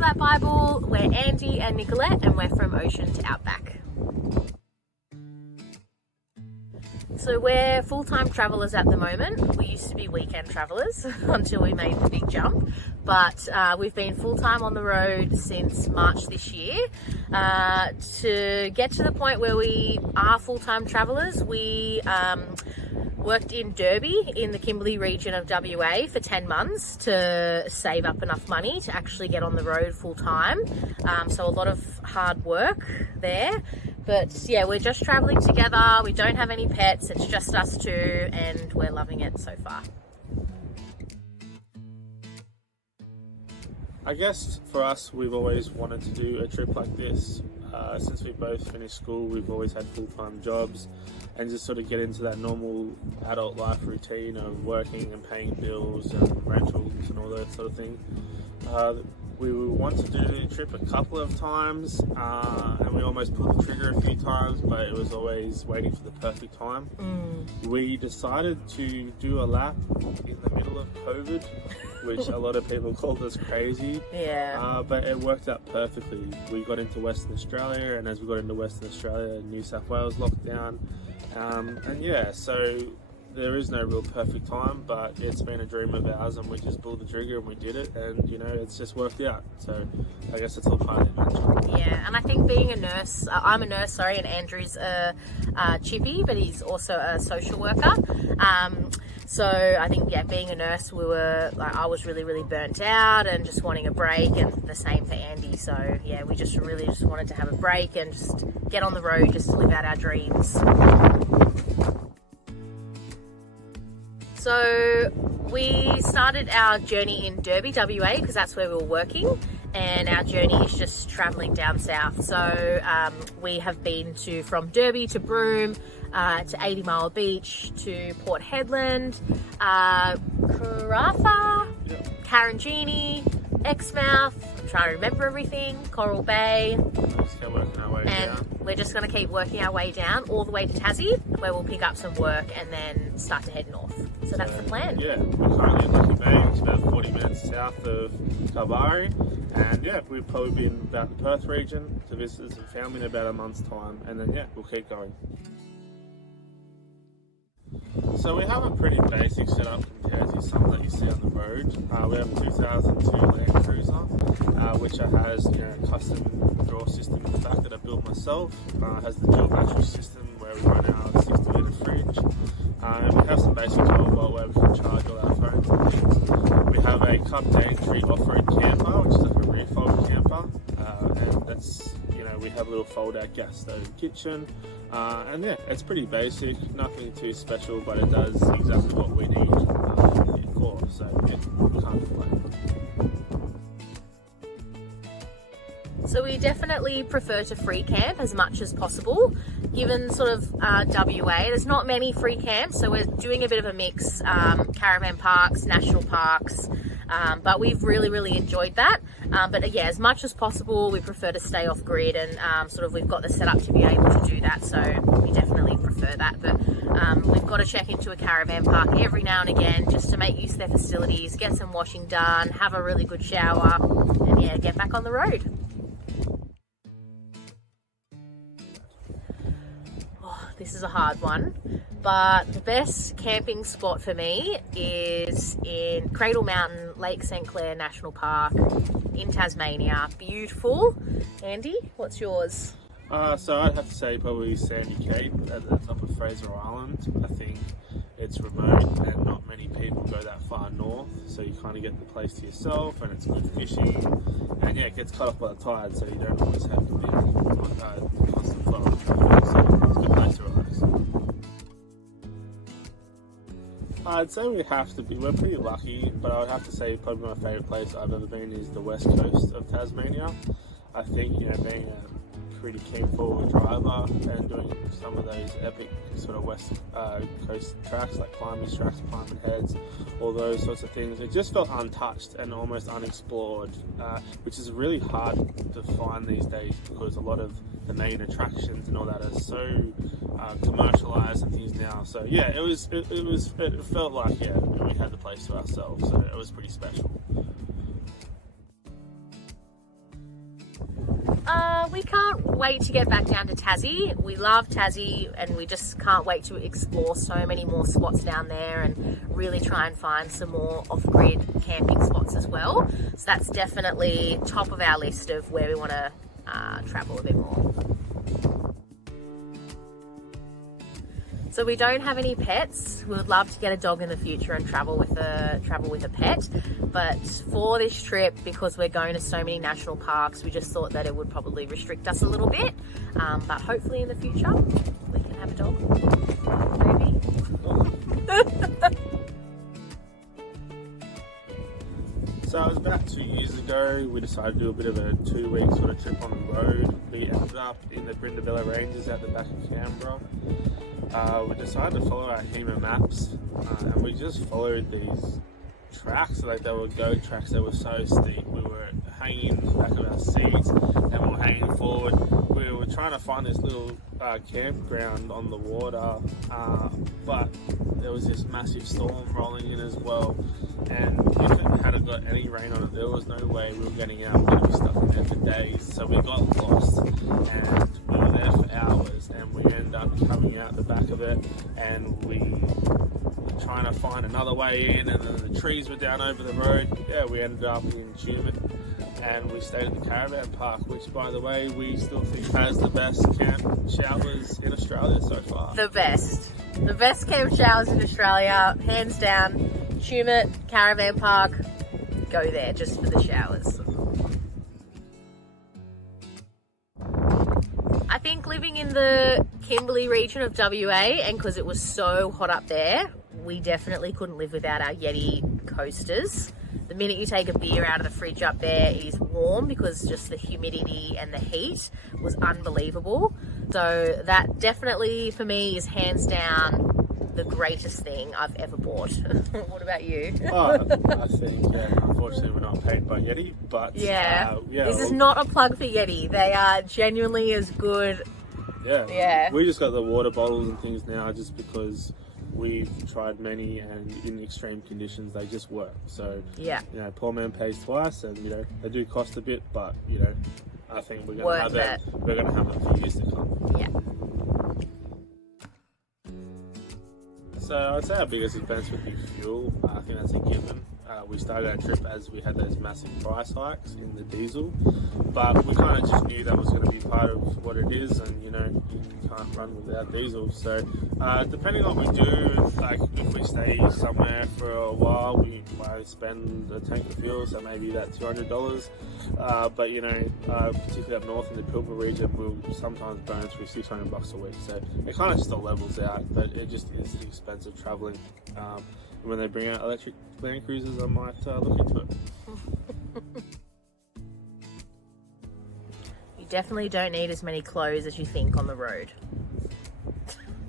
Big Lap Bible. We're Andy and Nicolette, and we're from ocean to outback. So we're full-time travellers at the moment. We used to be weekend travellers until we made the big jump, but we've been full-time on the road since March this year. To get to the point where we are full-time travellers, we worked in Derby in the Kimberley region of WA for 10 months to save up enough money to actually get on the road full-time. So a lot of hard work there. But yeah, we're just traveling together. We don't have any pets. It's just us two, and we're loving it so far. I guess for us, we've always wanted to do a trip like this. Since we both finished school, we've always had full-time jobs, and just sort of get into that normal adult life routine of working and paying bills and rentals and all that sort of thing. We wanted to do the trip a couple of times, and we almost pulled the trigger a few times, but it was always waiting for the perfect time. We decided to do a lap in the middle of COVID, which a lot of people called us crazy. Yeah. But it worked out perfectly. We got into Western Australia, and as we got into Western Australia, New South Wales locked down. And yeah, so there is no real perfect time, but it's been a dream of ours, and we just pulled the trigger and we did it, and you know, it's just worked out. So I guess it's all part of the adventure. Yeah, and I think being a nurse, I'm a nurse, sorry, and Andrew's a chippy, but he's also a social worker. So I think, yeah, being a nurse, we were like, I was really burnt out and just wanting a break, and the same for Andy. So yeah, we just really just wanted to have a break and just get on the road, just to live out our dreams. So we started our journey in Derby, WA, because that's where we were working, and our journey is just travelling down south. So we have been from Derby to Broome, to 80 Mile Beach, to Port Hedland, Carafa, Karangini, Exmouth, I'm trying to remember everything, Coral Bay. Let's go working our way down. We're just going to keep working our way down all the way to Tassie, where we'll pick up some work and then start to head north. So that's the plan. Yeah, we're currently in Lucky Bay, which is about 40 minutes south of Kalbarri. And yeah, we've probably been about the Perth region to visit some family in about a month's time. And then yeah, we'll keep going. So we have a pretty basic setup compared to some that you see on the road. We have a 2002 Land Cruiser, which has a custom drawer system in the back that I built myself. It has the dual battery system where we run our 60-litre fridge. And we have some basic 12-volt where we can charge all our phones and things. We have a cupped entry off-road camper, which is like a rear fold camper. And that's, we have a little fold-out gas stove kitchen. And yeah, it's pretty basic, nothing too special, but it does exactly what we need for. So yeah, we can't complain. So we definitely prefer to free camp as much as possible. Given sort of WA, there's not many free camps, so we're doing a bit of a mix, caravan parks, national parks, but we've really enjoyed that. But yeah, as much as possible, we prefer to stay off grid, and sort of we've got the setup to be able to do that, so we definitely prefer that. But we've got to check into a caravan park every now and again just to make use of their facilities, get some washing done, have a really good shower, and yeah, get back on the road. This is a hard one, but the best camping spot for me is in Cradle Mountain, Lake St Clair National Park in Tasmania. Beautiful. Andy, what's yours? So I'd have to say probably Sandy Cape at the top of Fraser Island. I think it's remote and not many people go that far north, so you kind of get the place to yourself, and it's good fishing, and yeah, it gets cut off by the tide, so you don't always have to be on constant flow of traffic, so it's a good place to relax. I'd say we're pretty lucky, but I would have to say probably my favourite place I've ever been is the west coast of Tasmania. I think, being a pretty keen four-wheel driver and doing some of those epic sort of west coast tracks like climbing tracks, climbing heads, all those sorts of things, it just felt untouched and almost unexplored, which is really hard to find these days because a lot of the main attractions and all that are so commercialized and things now. So yeah, it felt like we had the place to ourselves, so it was pretty special. We can't wait to get back down to Tassie. We love Tassie and we just can't wait to explore so many more spots down there and really try and find some more off-grid camping spots as well. So that's definitely top of our list of where we want to travel a bit more. So we don't have any pets. We would love to get a dog in the future and travel with a pet. But for this trip, because we're going to so many national parks, we just thought that it would probably restrict us a little bit. But hopefully in the future, we can have a dog. Maybe. So it was about 2 years ago, we decided to do a bit of a 2-week sort of trip on the road. We ended up in the Brindabella Ranges at the back of Canberra. We decided to follow our HEMA maps and we just followed these tracks, like they were go tracks that were so steep. We were hanging in the back of our seats and we were hanging forward. We were trying to find this little campground on the water, but there was this massive storm rolling in as well, and if it hadn't got any rain on it, there was no way we were getting out. We would be stuck in there for days. So we got lost and we were there for hours, and we ended up coming out the back of it and we were trying to find another way in, and then the trees were down over the road. Yeah, we ended up in Tumut and we stayed at the caravan park, which by the way we still think has the best camp showers in Australia so far. The best camp showers in Australia, hands down. Tumut Caravan Park, go there just for the showers. I think living in the Kimberley region of WA, and because it was so hot up there, we definitely couldn't live without our Yeti coasters. The minute you take a beer out of the fridge up there, it is warm because just the humidity and the heat was unbelievable. So that definitely for me is hands down the greatest thing I've ever bought. What about you? I think, unfortunately we're not paid by Yeti, but this is not a plug for Yeti. They are genuinely as good. Yeah. We just got the water bottles and things now just because we've tried many and in extreme conditions they just work. So poor man pays twice, and they do cost a bit, but I think we're gonna have it. We're gonna have it for years to come. Yeah. So I'd say our biggest expense would be fuel. I think that's a given. We started our trip as we had those massive price hikes in the diesel, but we kind of just knew that was going to be part of what it is, and you can't run without diesel. So depending on what we do, like if we stay somewhere for a while, we might spend a tank of fuel, so maybe that $200. But particularly up north in the Pilbara region, we'll sometimes burn through $600 a week. So it kind of just all levels out, but it just is the expense of travelling. When they bring out electric Land Cruisers, I might look into it. You definitely don't need as many clothes as you think on the road.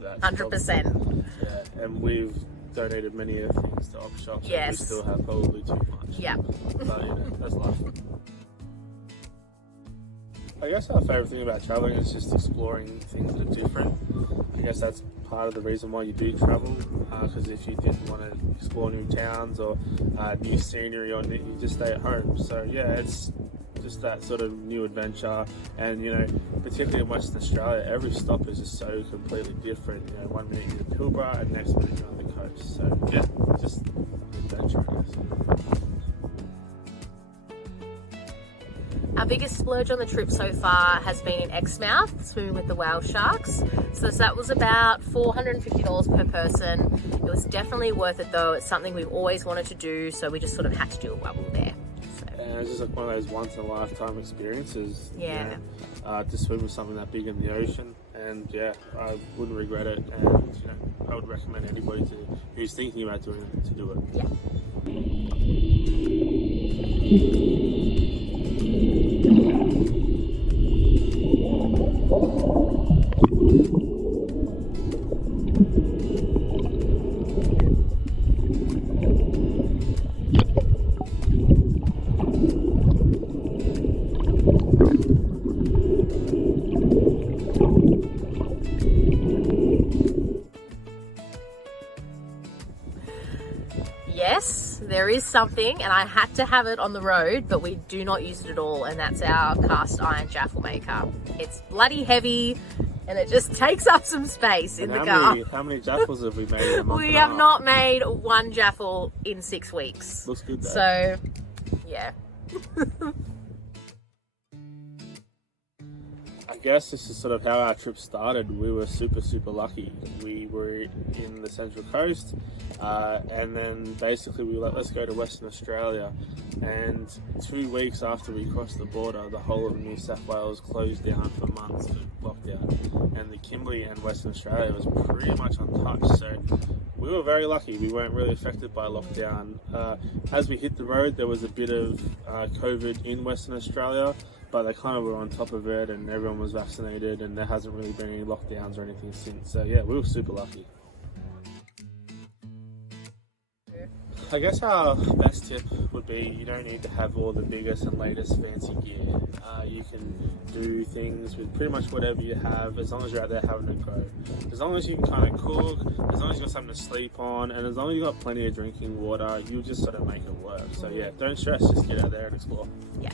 100%. Yeah, and we've donated many of the things to op shops. Yes. And we still have probably too much. Yeah. But that's life. I guess our favourite thing about travelling is just exploring things that are different. I guess that's part of the reason why you do travel, because if you didn't want to explore new towns or new scenery, or you just stay at home. So yeah, it's just that sort of new adventure, and particularly in Western Australia, every stop is just so completely different. 1 minute you're in Pilbara and next minute you're on the coast. So yeah, just adventure, I guess. Our biggest splurge on the trip so far has been in Exmouth, swimming with the whale sharks. So that was about $450 per person. It was definitely worth it though. It's something we've always wanted to do, so we just sort of had to do it while we were there. And it's just like one of those once in a lifetime experiences. Yeah. To swim with something that big in the ocean, and I wouldn't regret it, and I would recommend anybody who's thinking about doing it to do it. Yes, there is something, and I had to have it on the road, but we do not use it at all, and that's our cast iron jaffa maker. It's bloody heavy, and it just takes up some space in the car. How many jaffles have we made in a month? We have not made one jaffle in 6 weeks. Looks good though. So, yeah. I guess this is sort of how our trip started. We were super lucky. We were in the Central Coast, and then basically we were like, let's go to Western Australia. And 2 weeks after we crossed the border, the whole of New South Wales closed down for months for lockdown, and the Kimberley and Western Australia was pretty much untouched. So we were very lucky. We weren't really affected by lockdown. As we hit the road, there was a bit of COVID in Western Australia, but they kind of were on top of it, and everyone was vaccinated, and there hasn't really been any lockdowns or anything since. So yeah, we were super lucky. I guess our best tip would be you don't need to have all the biggest and latest fancy gear. You can do things with pretty much whatever you have, as long as you're out there having a go. As long as you can kind of cook, as long as you've got something to sleep on, and as long as you've got plenty of drinking water, you'll just sort of make it work. So yeah, don't stress, just get out there and explore. Yeah.